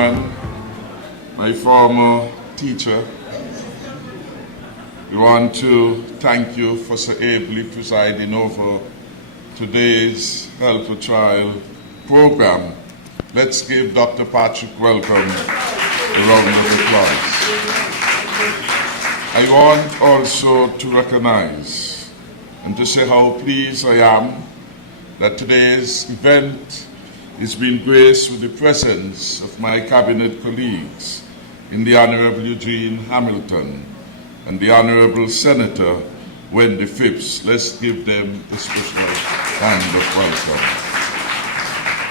Chairman, my former teacher, we want to thank you for so ably presiding over today's Help-a-Child program. Let's give Dr. Patrick Welcome a round of applause. I want also to recognize and to say how pleased I am that today's event is being graced with the presence of my cabinet colleagues in the Honorable Eugene Hamilton and the Honorable Senator Wendy Phipps. Let's give them a special hand of welcome.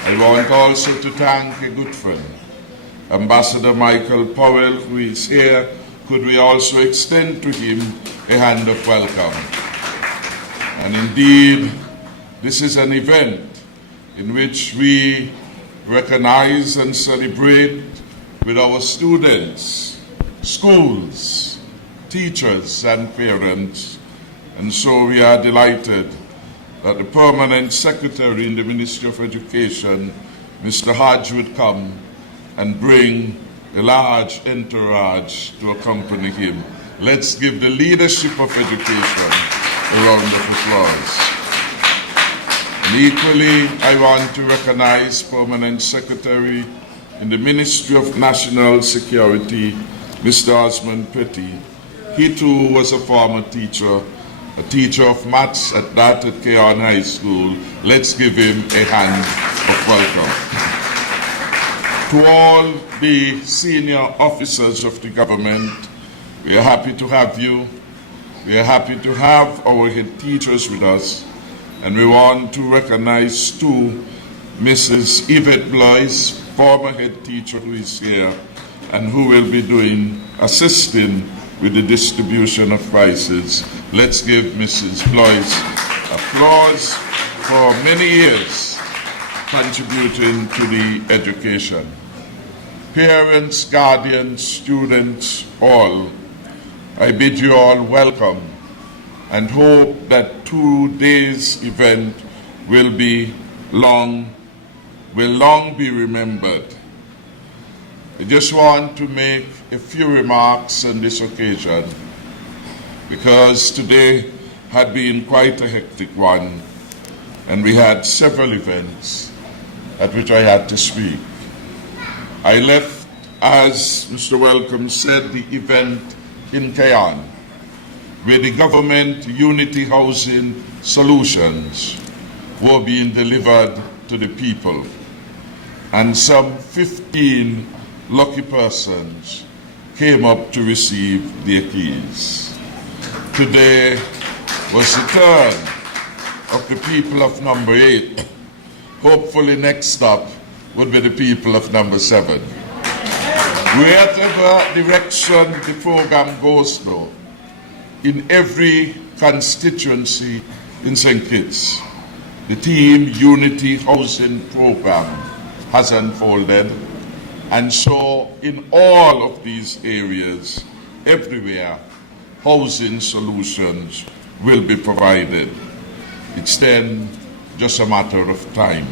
I want also to thank a good friend, Ambassador Michael Powell, who is here. Could we also extend to him a hand of welcome? And indeed, this is an event in which we recognize and celebrate with our students, schools, teachers, and parents. And so we are delighted that the Permanent Secretary in the Ministry of Education, Mr. Hodge, would come and bring a large entourage to accompany him. Let's give the leadership of education a round of applause. And equally, I want to recognize Permanent Secretary in the Ministry of National Security, Mr. Osmond Petty. He too was a former teacher, a teacher of maths at Keon High School. Let's give him a hand of welcome. To all the senior officers of the government, we are happy to have you. We are happy to have our head teachers with us. And we want to recognize too Mrs. Yvette Blois, former head teacher who is here and who will be assisting with the distribution of prizes. Let's give Mrs. Blois applause for many years contributing to the education. Parents, guardians, students, all, I bid you all welcome and hope that today's event will long be remembered. I just want to make a few remarks on this occasion because today had been quite a hectic one and we had several events at which I had to speak. I left, as Mr. Welcome said, the event in Keon, where the government unity housing solutions were being delivered to the people. And some 15 lucky persons came up to receive their keys. Today was the turn of the people of number 8. Hopefully next up would be the people of number 7. Wherever direction the program goes though, in every constituency in St. Kitts, the Team Unity Housing Program has unfolded. And so in all of these areas, everywhere, housing solutions will be provided. It's then just a matter of time.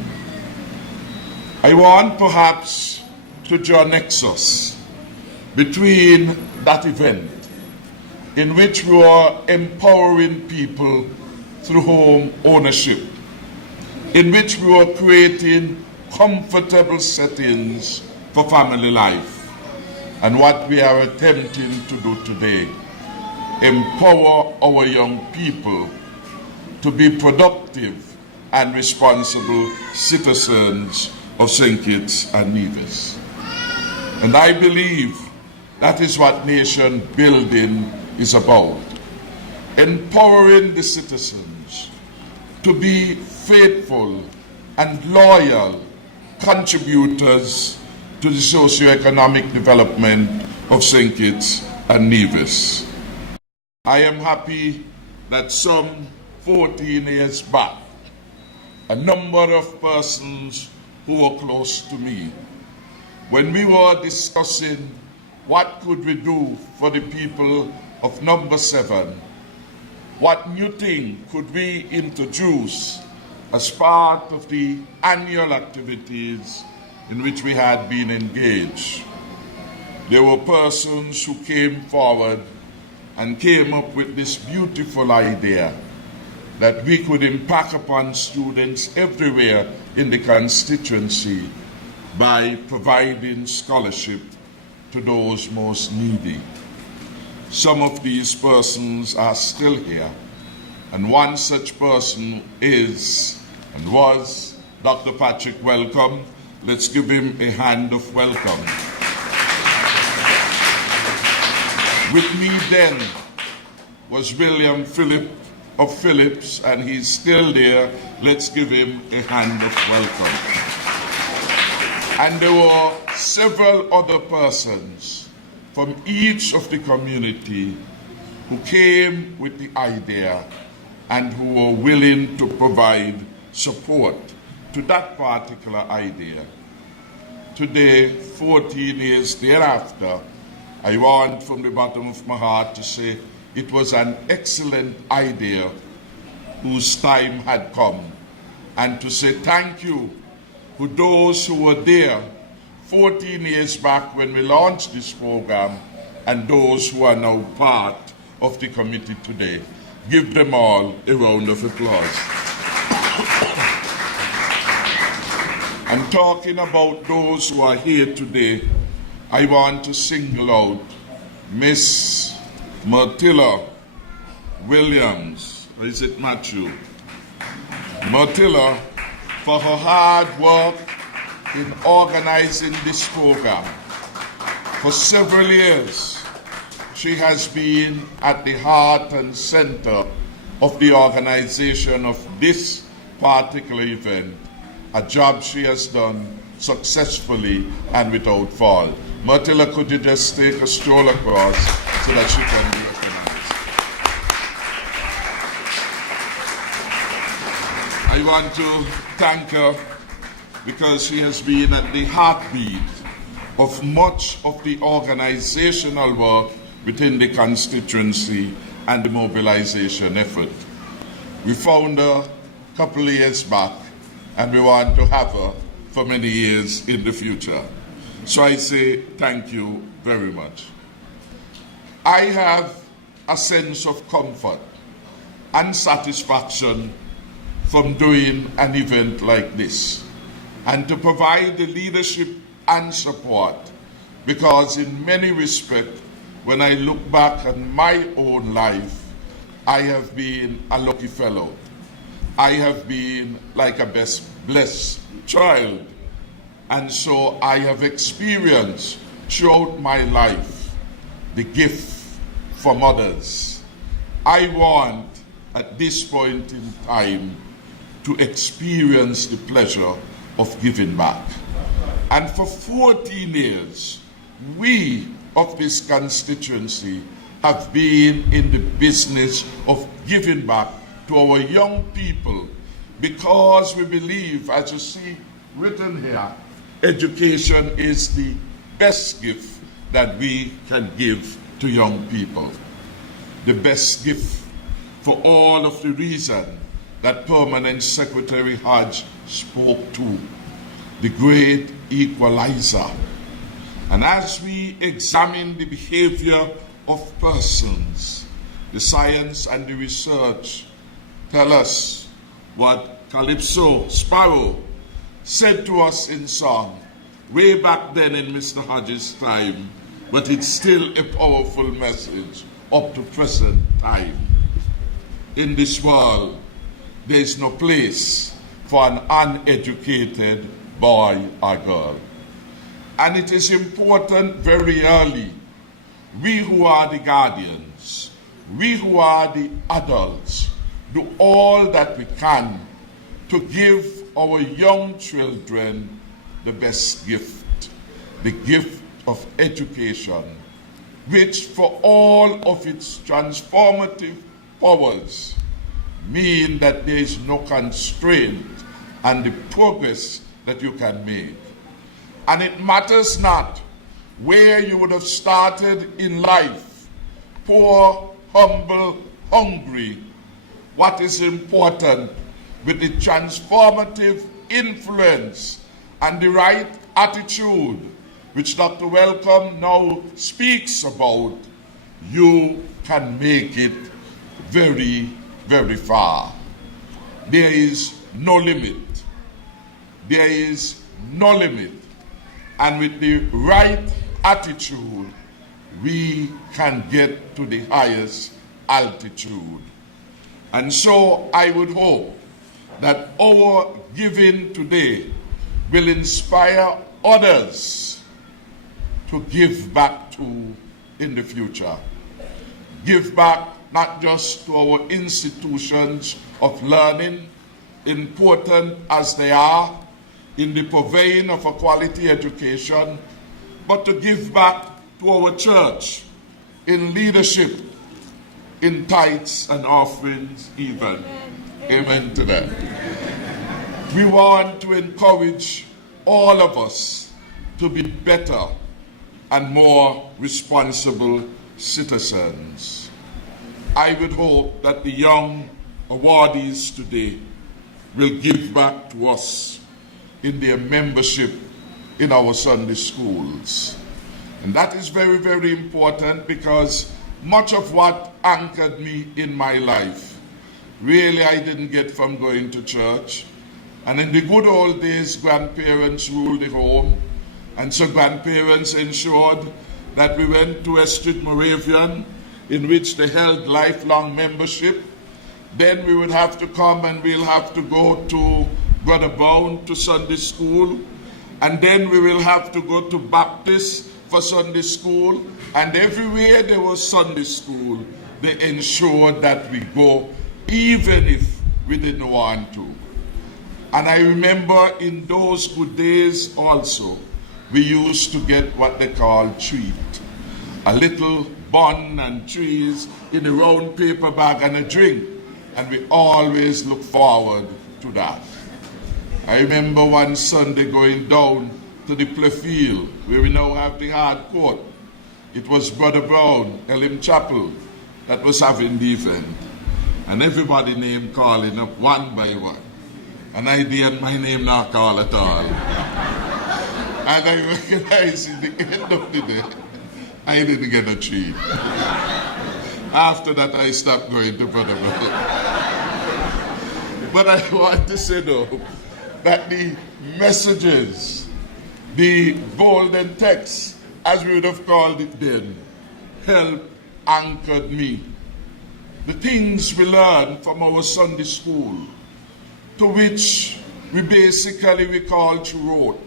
I want perhaps to draw a nexus between that event in which we are empowering people through home ownership, in which we are creating comfortable settings for family life, and what we are attempting to do today, empower our young people to be productive and responsible citizens of St. Kitts and Nevis. And I believe that is what nation building is about. Empowering the citizens to be faithful and loyal contributors to the socio-economic development of St. Kitts and Nevis. I am happy that some 14 years back, a number of persons who were close to me, when we were discussing what could we do for the people of number 7, what new thing could we introduce as part of the annual activities in which we had been engaged. There were persons who came forward and came up with this beautiful idea that we could impact upon students everywhere in the constituency by providing scholarship to those most needy. Some of these persons are still here, and one such person is and was Dr. Patrick Welcome. Let's give him a hand of welcome. With me then was William Philip of Phillips, and he's still there. Let's give him a hand of welcome. And there were several other persons from each of the community who came with the idea and who were willing to provide support to that particular idea. Today, 14 years thereafter, I want from the bottom of my heart to say it was an excellent idea whose time had come, and to say thank you to those who were there 14 years back when we launched this program and those who are now part of the committee today. Give them all a round of applause. And talking about those who are here today, I want to single out Miss Martilla Williams, or is it Matthew? Martilla, for her hard work in organizing this program. For several years, she has been at the heart and center of the organization of this particular event, a job she has done successfully and without fault. Martilla, could you just take a stroll across so that she can be recognized? I want to thank her because she has been at the heartbeat of much of the organizational work within the constituency and the mobilization effort. We found her a couple of years back, and we want to have her for many years in the future. So I say thank you very much. I have a sense of comfort and satisfaction from doing an event like this, and to provide the leadership and support, because in many respects, when I look back on my own life, I have been a lucky fellow. I have been like a blessed child. And so I have experienced throughout my life the gift from others. I want, at this point in time, to experience the pleasure of giving back. And for 14 years, we of this constituency have been in the business of giving back to our young people, because we believe, as you see written here, education is the best gift that we can give to young people. The best gift for all of the reason that Permanent Secretary Hodge spoke to, the great equalizer. And as we examine the behavior of persons, the science and the research tell us what Calypso Sparrow said to us in song way back then in Mr. Hodges' time, but it's still a powerful message up to present time. In this world, there is no place for an uneducated boy or girl. And it is important very early, we who are the guardians, we who are the adults, do all that we can to give our young children the best gift, the gift of education, which for all of its transformative powers mean that there is no constraint on the progress that you can make. And it matters not where you would have started in life, poor, humble, hungry. What is important with the transformative influence and the right attitude, which Dr. Welcome now speaks about, you can make it very, very far. There is no limit. There is no limit. And with the right attitude, we can get to the highest altitude. And so I would hope that our giving today will inspire others to give back to in the future. Give back not just to our institutions of learning, important as they are in the purveying of a quality education, but to give back to our church in leadership, in tithes and offerings even. Amen to that. We want to encourage all of us to be better and more responsible citizens. I would hope that the young awardees today will give back to us in their membership in our Sunday schools. And that is very, very important, because much of what anchored me in my life, really I didn't get from going to church. And in the good old days, grandparents ruled the home. And so grandparents ensured that we went to Estrid Moravian, in which they held lifelong membership. Then we would have to come and we'll have to go to Brother Brown to Sunday school. And then we will have to go to Baptist for Sunday school. And everywhere there was Sunday school, they ensured that we go, even if we didn't want to. And I remember in those good days also, we used to get what they call treat. A little bun and cheese in a round paper bag and a drink. And we always look forward to that. I remember one Sunday going down to the play field where we now have the hard court. It was Brother Brown, Elim Chapel, that was having the event. And everybody name calling up one by one. And I didn't my name not call at all. And I recognized in the end of the day, I didn't get a treat. After that, I stopped going to Brother Brown. But I want to say though, that the messages, the golden text, as we would have called it then, helped anchored me. The things we learned from our Sunday school, to which we call throughout.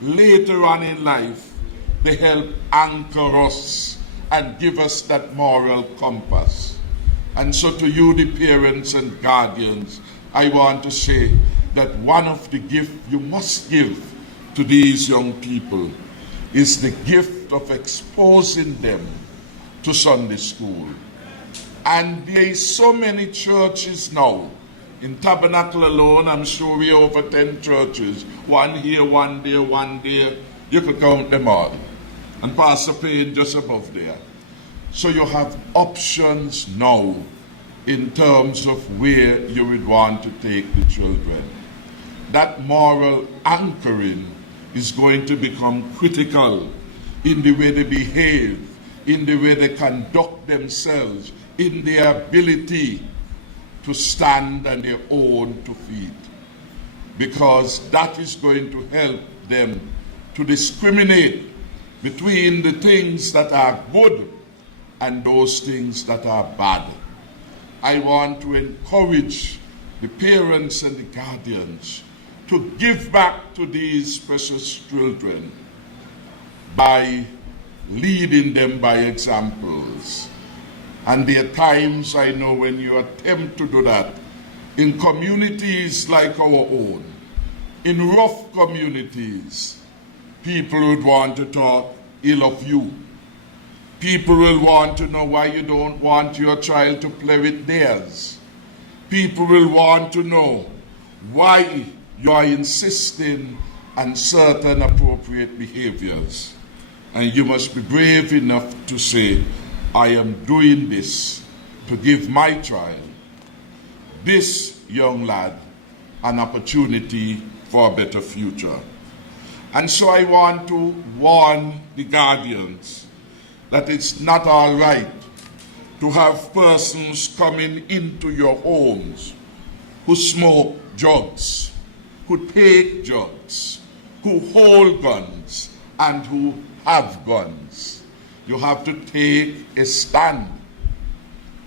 Later on in life, they help anchor us and give us that moral compass. And so to you, the parents and guardians, I want to say that one of the gifts you must give to these young people is the gift of exposing them to Sunday school. And there is so many churches now. In Tabernacle alone, I'm sure we are over 10 churches. One here, one there, one there. You could count them all. And Pastor Payne just above there. So you have options now in terms of where you would want to take the children. That moral anchoring is going to become critical in the way they behave, in the way they conduct themselves, in their ability to stand on their own 2 feet. Because that is going to help them to discriminate between the things that are good and those things that are bad. I want to encourage the parents and the guardians to give back to these precious children by leading them by examples. And there are times, I know, when you attempt to do that in communities like our own, in rough communities, people would want to talk ill of you. People will want to know why you don't want your child to play with theirs. People will want to know why you are insisting on certain appropriate behaviors. And you must be brave enough to say, I am doing this to give my child, this young lad, an opportunity for a better future. And so I want to warn the guardians that it's not all right to have persons coming into your homes who smoke drugs, who take drugs, who hold guns, and who have guns. You have to take a stand.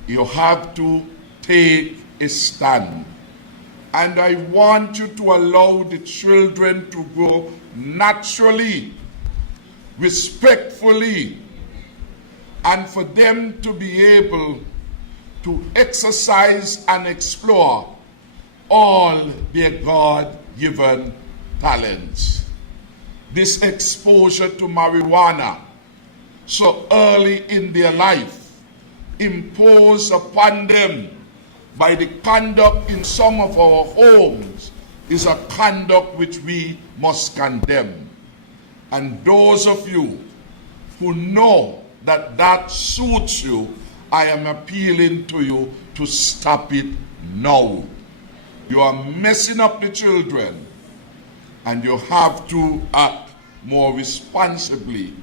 You have to take a stand. And I want you to allow the children to grow naturally, respectfully, and for them to be able to exercise and explore all their God-given talents. This exposure to marijuana so early in their life, imposed upon them by the conduct in some of our homes, is a conduct which we must condemn. And those of you who know that that suits you, I am appealing to you to stop it now. You are messing up the children, and you have to act more responsibly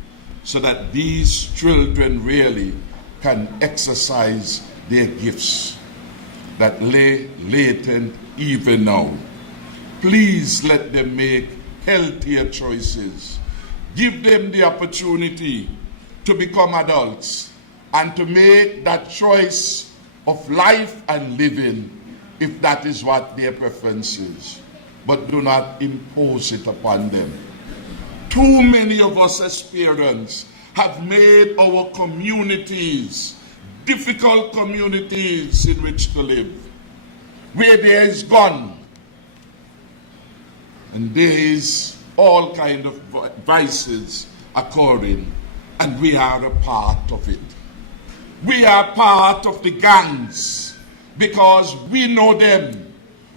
so that these children really can exercise their gifts that lay latent even now. Please let them make healthier choices. Give them the opportunity to become adults and to make that choice of life and living if that is what their preference is. But do not impose it upon them. Too many of us as parents have made our communities difficult communities in which to live, where there is gun and there is all kind of vices occurring, and we are a part of it. We are part of the gangs because we know them.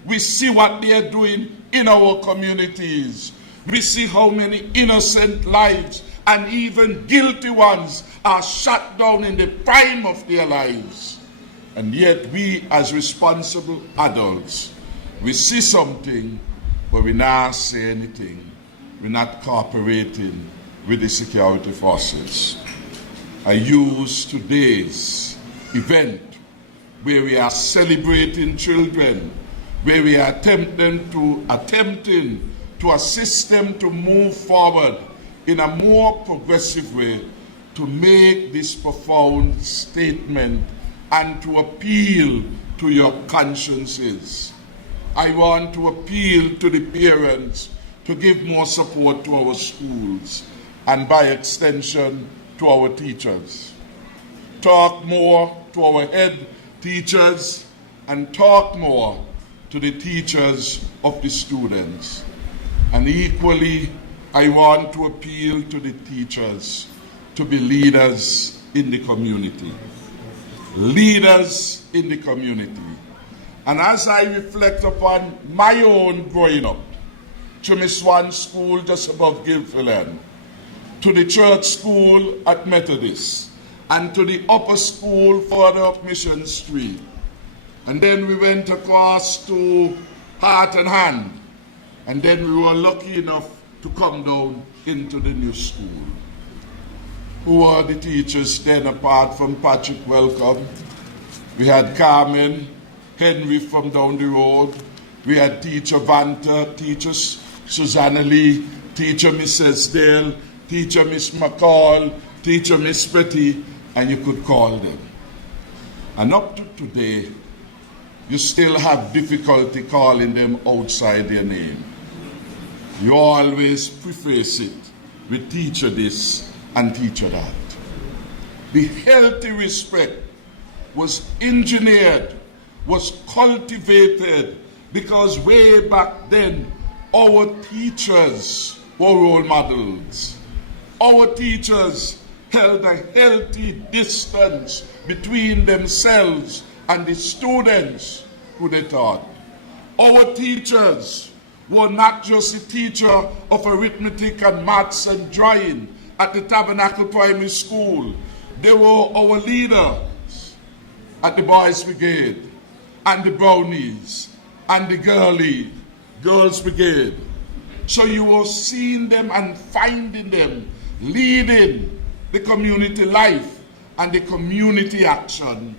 We see what they are doing in our communities. We see how many innocent lives and even guilty ones are shut down in the prime of their lives. And yet we, as responsible adults, we see something, but we not say anything. We're not cooperating with the security forces. I use today's event where we are celebrating children, where we are attempting to assist them to move forward in a more progressive way, to make this profound statement and to appeal to your consciences. I want to appeal to the parents to give more support to our schools and by extension to our teachers. Talk more to our head teachers and talk more to the teachers of the students. And equally, I want to appeal to the teachers to be leaders in the community. Leaders in the community. And as I reflect upon my own growing up, to Miss Swan School just above Guilford, to the church school at Methodist, and to the upper school further up Mission Street. And then we went across to Heart and Hand. And then we were lucky enough to come down into the new school. Who were the teachers then apart from Patrick Welcome? We had Carmen, Henry from down the road. We had teacher Vanta, teachers Susanna Lee, teacher Mrs. Dale, teacher Miss McCall, teacher Miss Petty, and you could call them. And up to today, you still have difficulty calling them outside their name. You always preface it with teacher this and teacher that. The healthy respect was engineered, was cultivated, because way back then, our teachers were role models. Our teachers held a healthy distance between themselves and the students who they taught. Our teachers were not just a teacher of arithmetic and maths and drawing at the Tabernacle Primary School. They were our leaders at the Boys Brigade and the Brownies and the Girls Brigade. So you are seeing them and finding them leading the community life and the community action.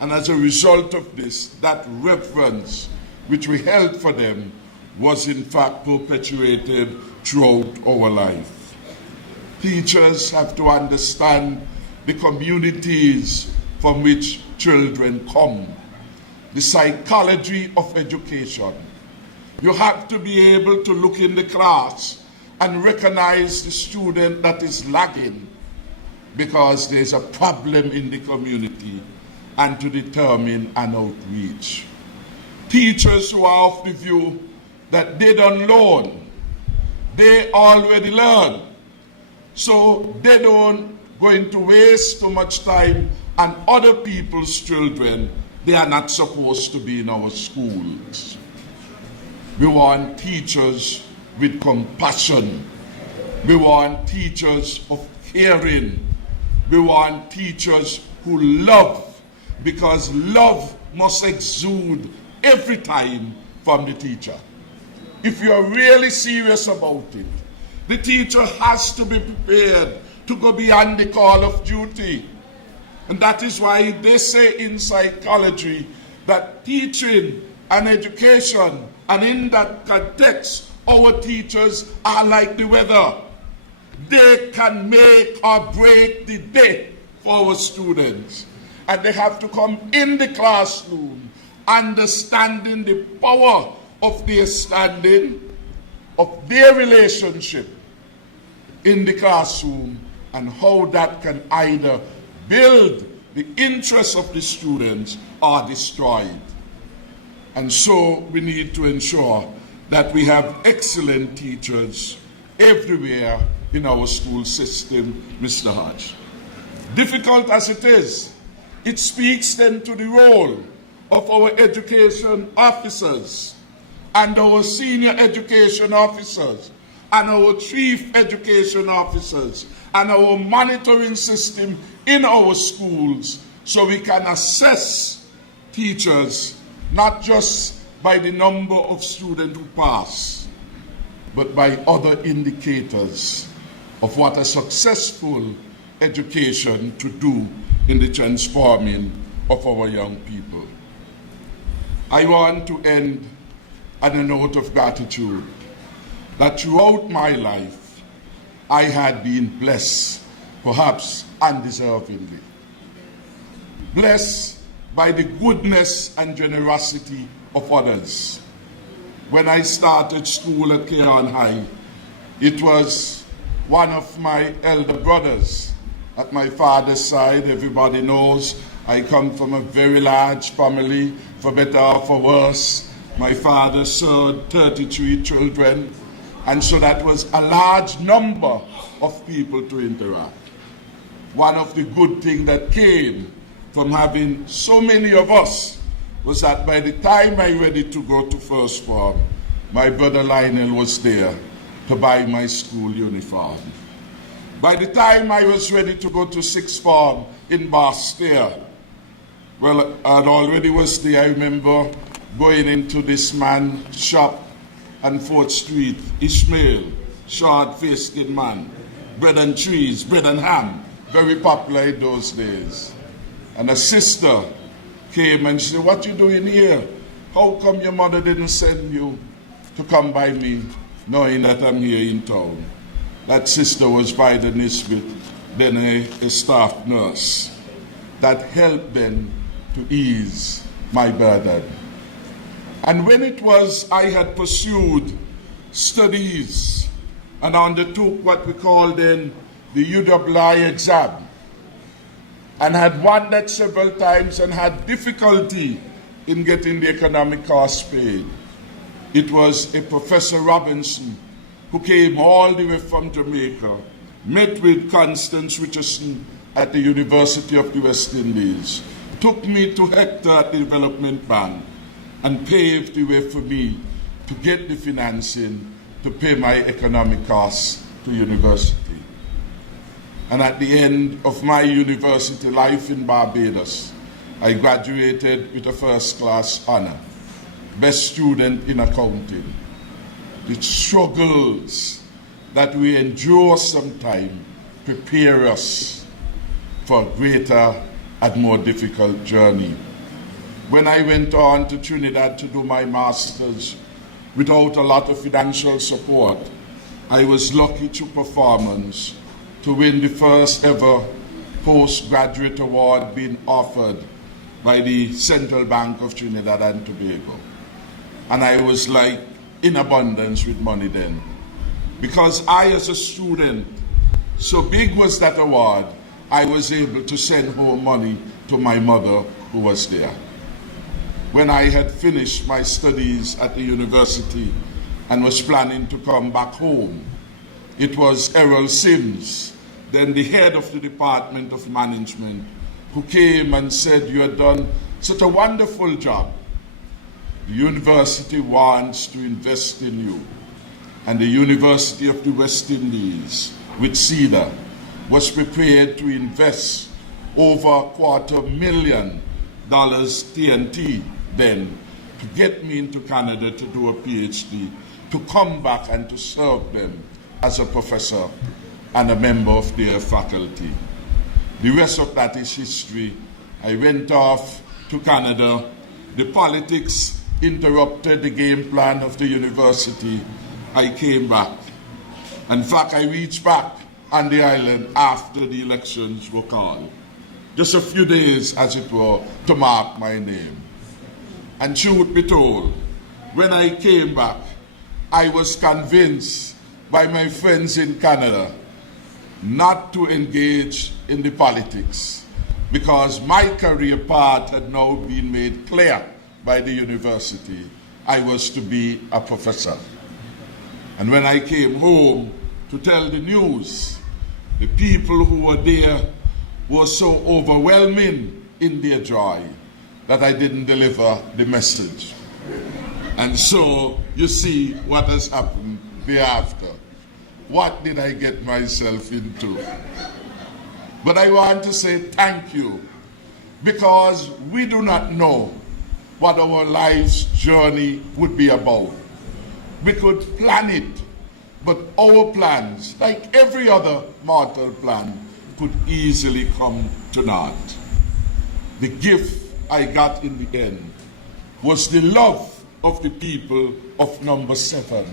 And as a result of this, that reverence which we held for them was in fact perpetuated throughout our life. Teachers have to understand the communities from which children come, the psychology of education. You have to be able to look in the class and recognize the student that is lagging because there's a problem in the community, and to determine an outreach. Teachers who are of the view that they don't learn, they already learn. So they don't going to waste too much time on other people's children. They are not supposed to be in our schools. We want teachers with compassion. We want teachers of caring. We want teachers who love, because love must exude every time from the teacher. If you're really serious about it, the teacher has to be prepared to go beyond the call of duty. And that is why they say in psychology that teaching and education, and in that context, our teachers are like the weather. They can make or break the day for our students. And they have to come in the classroom understanding the power of their standing, of their relationship in the classroom, and how that can either build the interests of the students or destroy it. And so we need to ensure that we have excellent teachers everywhere in our school system, Mr. Hodge. Difficult as it is, it speaks then to the role of our education officers and our senior education officers and our chief education officers and our monitoring system in our schools, so we can assess teachers not just by the number of students who pass, but by other indicators of what a successful education to do in the transforming of our young people. I want to end on a note of gratitude that throughout my life I had been blessed, perhaps undeservingly. Blessed by the goodness and generosity of others. When I started school at Keon High, it was one of my elder brothers at my father's side. Everybody knows I come from a very large family, for better or for worse. My father served 33 children, and so that was a large number of people to interact. One of the good things that came from having so many of us was that by the time I was ready to go to first form, my brother Lionel was there to buy my school uniform. By the time I was ready to go to sixth form in Bastia, well, I already was there. I remember going into this man's shop on 4th Street, Ishmael, short-faced man, bread and cheese, bread and ham, very popular in those days. And a sister came and she said, "What you doing here? How come your mother didn't send you to come by me, knowing that I'm here in town?" That sister was Vida Nisbet, then a staff nurse, that helped them to ease my burden. And when it was I had pursued studies and undertook what we call then the UWI exam, and had wandered several times and had difficulty in getting the economic costs paid, it was a Professor Robinson who came all the way from Jamaica, met with Constance Richardson at the University of the West Indies, took me to Hector at the Development Bank, and paved the way for me to get the financing to pay my economic costs to university. And at the end of my university life in Barbados, I graduated with a first-class honor, best student in accounting. the struggles that we endure sometimes prepare us for a greater and more difficult journey. When I went on to Trinidad to do my master's without a lot of financial support, I was lucky through performance to win the first ever postgraduate award being offered by the Central Bank of Trinidad and Tobago. And I was like in abundance with money then. Because I, as a student, so big was that award, I was able to send home money to my mother who was there. When I had finished my studies at the university and was planning to come back home, it was Errol Sims, then the head of the Department of Management, who came and said, "You have done such a wonderful job. The university wants to invest in you." And the University of the West Indies, with CEDA, was prepared to invest over $250,000 TNT then to get me into Canada to do a PhD, to come back and to serve them as a professor and a member of their faculty. The rest of that is history. I went off to Canada. The politics interrupted the game plan of the university. I came back. In fact, I reached back on the island after the elections were called. Just a few days, as it were, to mark my name. And truth be told, when I came back, I was convinced by my friends in Canada not to engage in the politics because my career path had now been made clear by the university. I was to be a professor. And when I came home to tell the news, the people who were there were so overwhelming in their joy that I didn't deliver the message. And so you see what has happened thereafter. What did I get myself into? But I want to say thank you, because we do not know what our life's journey would be about. We could plan it, but our plans, like every other mortal plan, could easily come to naught. The gift I got in the end was the love of the people of Number 7,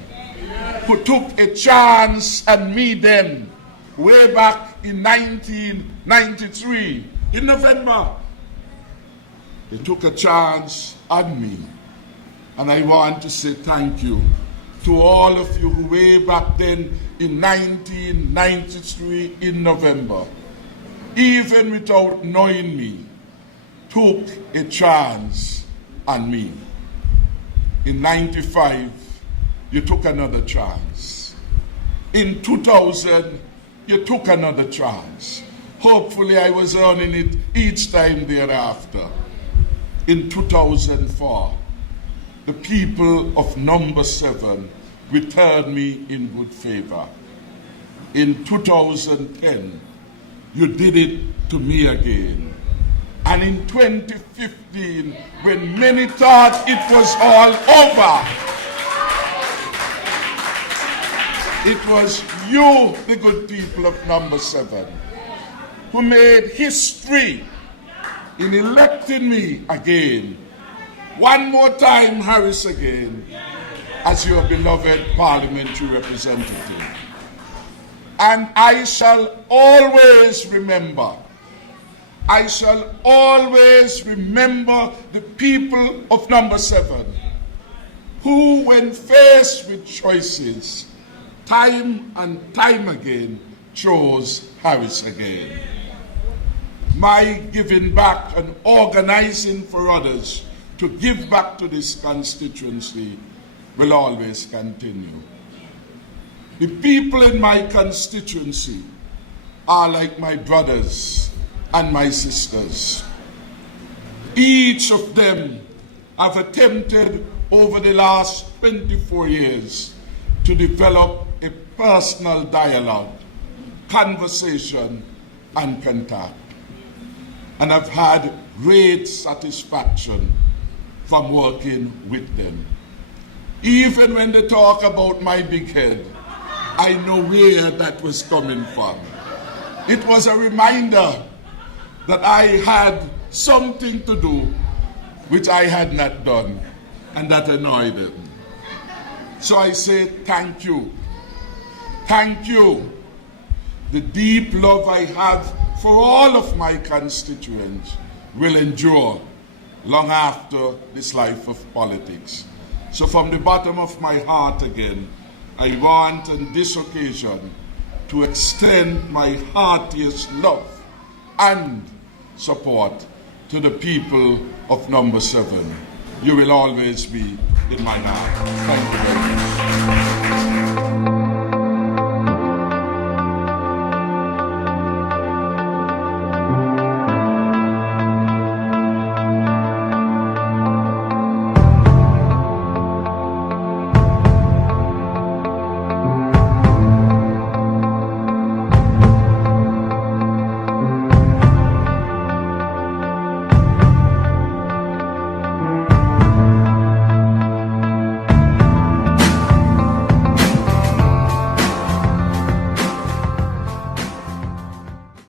who took a chance on me then, way back in 1993, in November. They took a chance on me. And I want to say thank you to all of you who way back then in 1993 in November, even without knowing me, took a chance on me. In 95, you took another chance. In 2000, you took another chance. Hopefully I was earning it each time thereafter. In 2004, the people of Number 7 returned me in good favor. In 2010, you did it to me again. And in 2015, when many thought it was all over, it was you, the good people of Number 7, who made history in electing me again, one more time, Harris again, as your beloved parliamentary representative. And I shall always remember the people of Number 7 who, when faced with choices, time and time again, chose Harris again. My giving back and organizing for others to give back to this constituency will always continue. The people in my constituency are like my brothers and my sisters. Each of them have attempted over the last 24 years to develop a personal dialogue, conversation, and contact. And I've had great satisfaction from working with them. Even when they talk about my big head, I know where that was coming from. It was a reminder that I had something to do which I had not done, and that annoyed them. So I say thank you. Thank you. The deep love I have for all of my constituents will endure long after this life of politics. So from the bottom of my heart again, I want on this occasion to extend my heartiest love and support to the people of number 7. You will always be in my heart. Thank you very much.